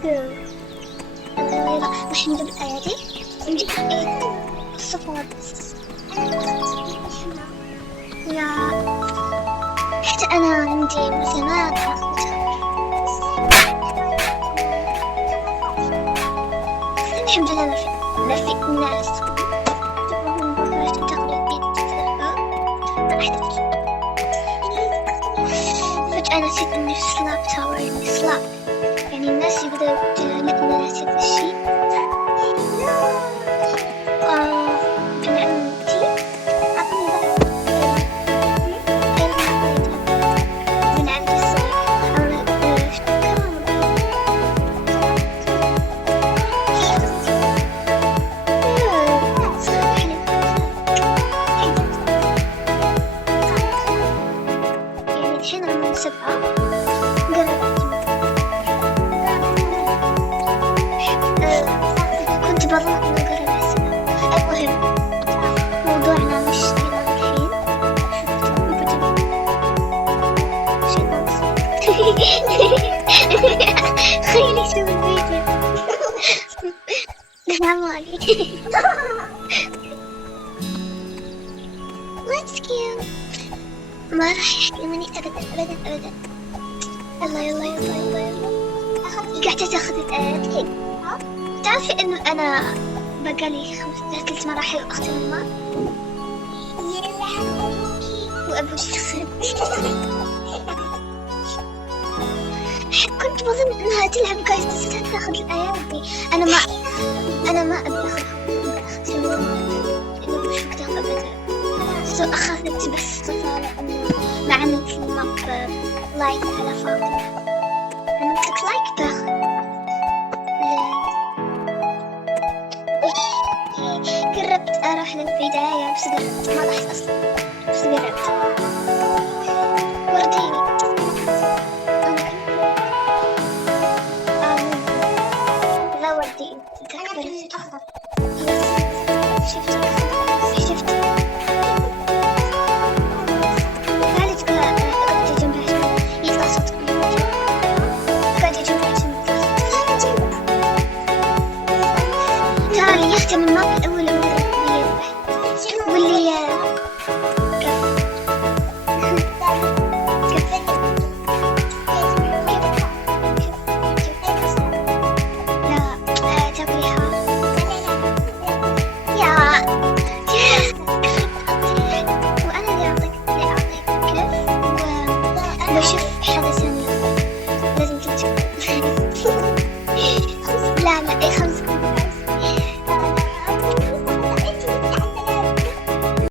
go. يلا راح نجيب الأيادي ونجيب الصفات. يا حتى أنا عندي مثلا الحمد لله ما في الناس فجأة نسيت إني في سلاب تاور، يعني سلاب يعني الناس يقدروا يقولون إن أنا نسيت الشي. بن عمتي عطني بن عمتي الصغير يعني الحين لما نسبها كنت بضغط من قرب السبب. المهم موضوعنا مش الحين. خليني أسوي الفيديو. السلام عليكم. Let's go. ما راح يحكمني أبدا أبدا أبدا. يلا يلا يلا يلا يلا. قاعدة تاخذ الآيات. تعرفي إنه أنا بقالي 3 مراحل أختم الماء وأبوش يخرب. كنت بظن إنها تلعب جايز بس لا تاخذ الآيات دي. أنا ما أبي أختم لأنه مش وقتها أبدا. أخذت بس طفالة إنه ما عملت الماب لايك على فاطمة. أنا قلت لك لايك باخذ. قربت أروح للبداية بس قربت ما رحت أصلا بس قربت. ورديني لا ورديني تكبري شفت تعالي تقول أقعد جنبها عشان يطلع صوتك. أقعد جنبها عشان يطلع صوتك. تعالي يختم الماء.